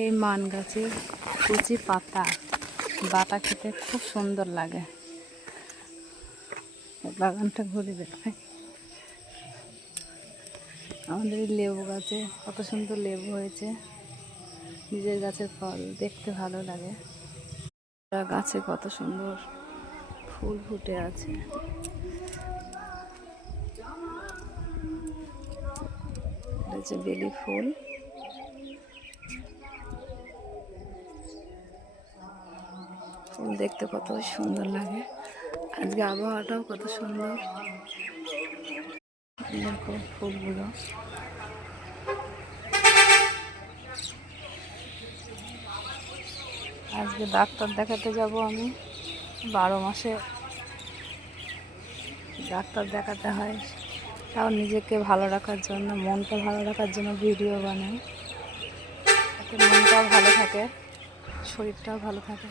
এই মান গাছের কুচি পাতা বাটা খেতে খুব সুন্দর লাগে। বাগানটা ঘুরে দেখায়। আমাদের এই লেবু গাছে কত সুন্দর লেবু হয়েছে, নিজের গাছের ফল দেখতে ভালো লাগে। গাছে কত সুন্দর ফুল ফুটে আছে। এটা হচ্ছে বেলি ফুল। ফুল দেখতে কত সুন্দর লাগে। আজকে আবহাওয়াটাও কত সুন্দর। দেখো ফুলগুলো। আজকে ডাক্তার দেখাতে যাব আমি। 12 মাসে ডাক্তার দেখাতে হয়, তাও নিজেকে ভালো রাখার জন্য, মনটা ভালো রাখার জন্য ভিডিও বানাই, যাতে মনটাও ভালো থাকে, শরীরটাও ভালো থাকে।